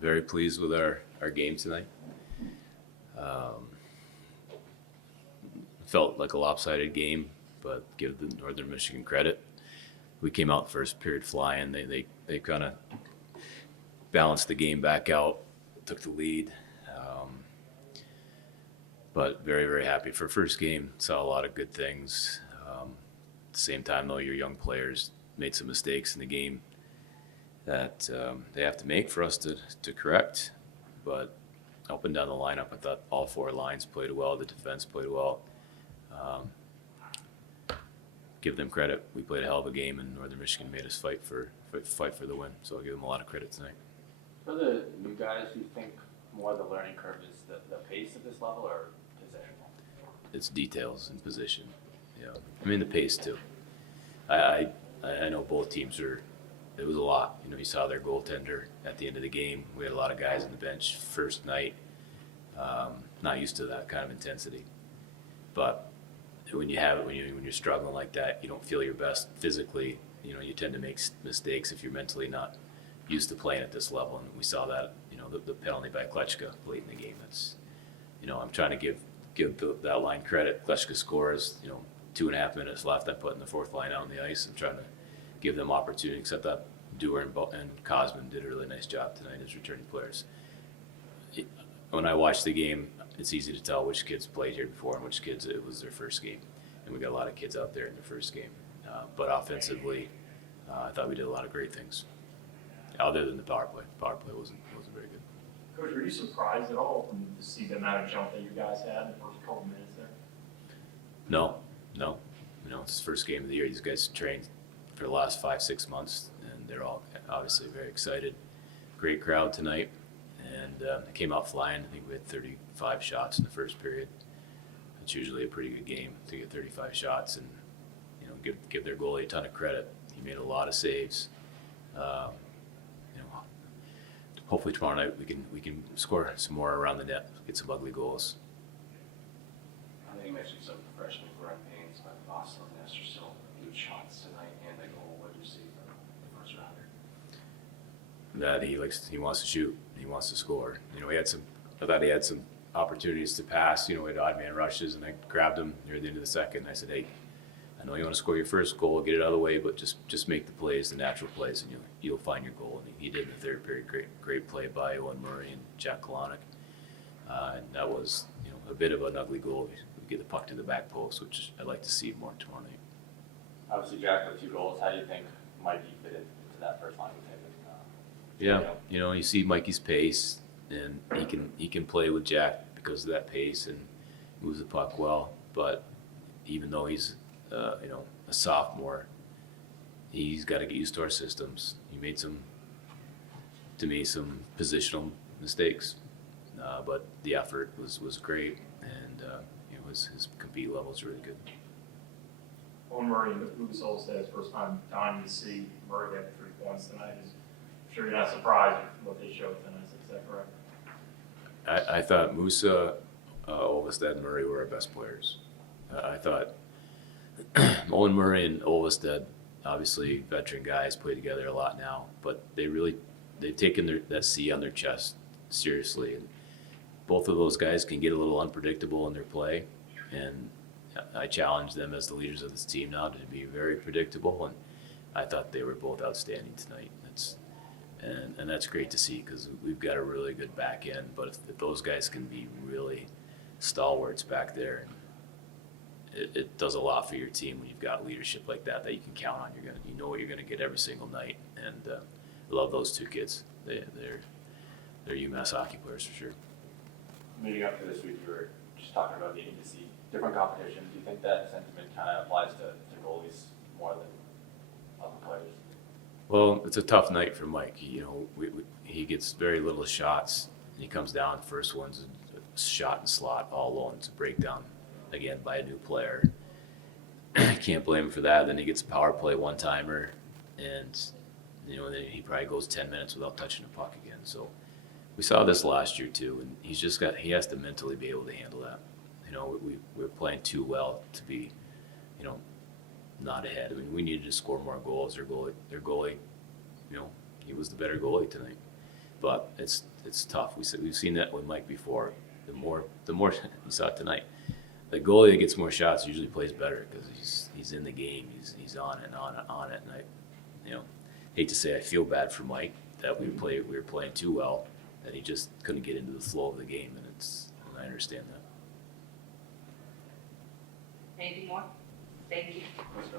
very pleased with our game tonight. Felt like a lopsided game, but give the Northern Michigan credit. We came out first period flying. They kind of balanced the game back out, took the lead. But very, very happy for first game. Saw a lot of good things. At the same time, though, your young players made some mistakes in the game that they have to make for us to correct. But up and down the lineup, I thought all four lines played well. The defense played well. Give them credit. We played a hell of a game, and Northern Michigan made us fight for the win. So I'll give them a lot of credit tonight. For the new guys, do you think more the learning curve is the pace at this level or position? It's details and position. Yeah, I mean the pace too. I know both teams are. It was a lot. You saw their goaltender at the end of the game. We had a lot of guys on the bench first night. Not used to that kind of intensity, but when you're struggling like that, you don't feel your best physically. You tend to make mistakes if you're mentally not used to playing at this level, and we saw that. The penalty by Klechka late in the game. That's, I'm trying to give that line credit. Klechka scores. 2.5 minutes left. I put in the fourth line out on the ice. I'm trying to give them opportunity. Except that Dewar and Cosman did a really nice job tonight as returning players. When I watched the game, it's easy to tell which kids played here before and which kids it was their first game. And we got a lot of kids out there in their first game. But offensively, I thought we did a lot of great things. Other than the power play. Power play wasn't very good. Coach, were you surprised at all to see the amount of jump that you guys had in the first couple of minutes there? No. It's the first game of the year. These guys trained for the last 5-6 months, and they're all obviously very excited. Great crowd tonight, and it came out flying. I think we had 35 shots in the first period. It's usually a pretty good game to get 35 shots, and give their goalie a ton of credit. He made a lot of saves. Hopefully tomorrow night we can score some more around the net, get some ugly goals. I think you mentioned some freshmen growing pains, but Boston and Nestor still good shots tonight and the goal. What did you see from the first rounder? That he wants to shoot, he wants to score. I thought he had some opportunities to pass. We had odd man rushes, and I grabbed him near the end of the second. And I said, hey, I know you want to score your first goal, get it out of the way, but just make the plays, the natural plays, and you'll find your goal. And he did in the third period. Great play by Owen Murray and Jack Kalanick. And that was a bit of an ugly goal. We get the puck to the back post, which I'd like to see more tomorrow night. Obviously, Jack with 2 goals. How do you think Mikey fit into that first line with him? You see Mikey's pace, and he can play with Jack because of that pace and moves the puck well. But even though he's a sophomore, he's got to get used to our systems. He made some positional mistakes, but the effort was great, and his compete level is really good. Owen Murray and Lucas Olsted's first time dying to see Murray have 3 points tonight. I'm sure you're not surprised with what they showed tonight. Is that correct? I thought Musa, Olvested, and Murray were our best players. I thought Owen Murray and Olvested, obviously veteran guys, play together a lot now, but they've taken that C on their chest seriously, and both of those guys can get a little unpredictable in their play, and I challenge them as the leaders of this team now to be very predictable, and I thought they were both outstanding tonight. That's great to see because we've got a really good back end, but if those guys can be really stalwarts back there, it does a lot for your team when you've got leadership like that you can count on. You know what you're gonna get every single night, and I love those 2 kids. They're UMass hockey players for sure. Leading up to this week, you were just talking about needing to see different competition. Do you think that sentiment kind of applies to goalies more than other players? Well, it's a tough night for Mike. He gets very little shots, and he comes down. First one's a shot and slot all alone. It's a breakdown again by a new player. Can't blame him for that. Then he gets a power play one-timer, and then he probably goes 10 minutes without touching the puck again. So we saw this last year too, and he has to mentally be able to handle that. We're playing too well to be, not ahead. I mean, we needed to score more goals. Their goalie, he was the better goalie tonight. but it's tough. We've seen that with Mike before. The more you saw it tonight. The goalie that gets more shots usually plays better because he's in the game. He's on it and on it. And I hate to say I feel bad for Mike that we were playing too well that he just couldn't get into the flow of the game, and I understand that. Anything more? Thank you. Let's go.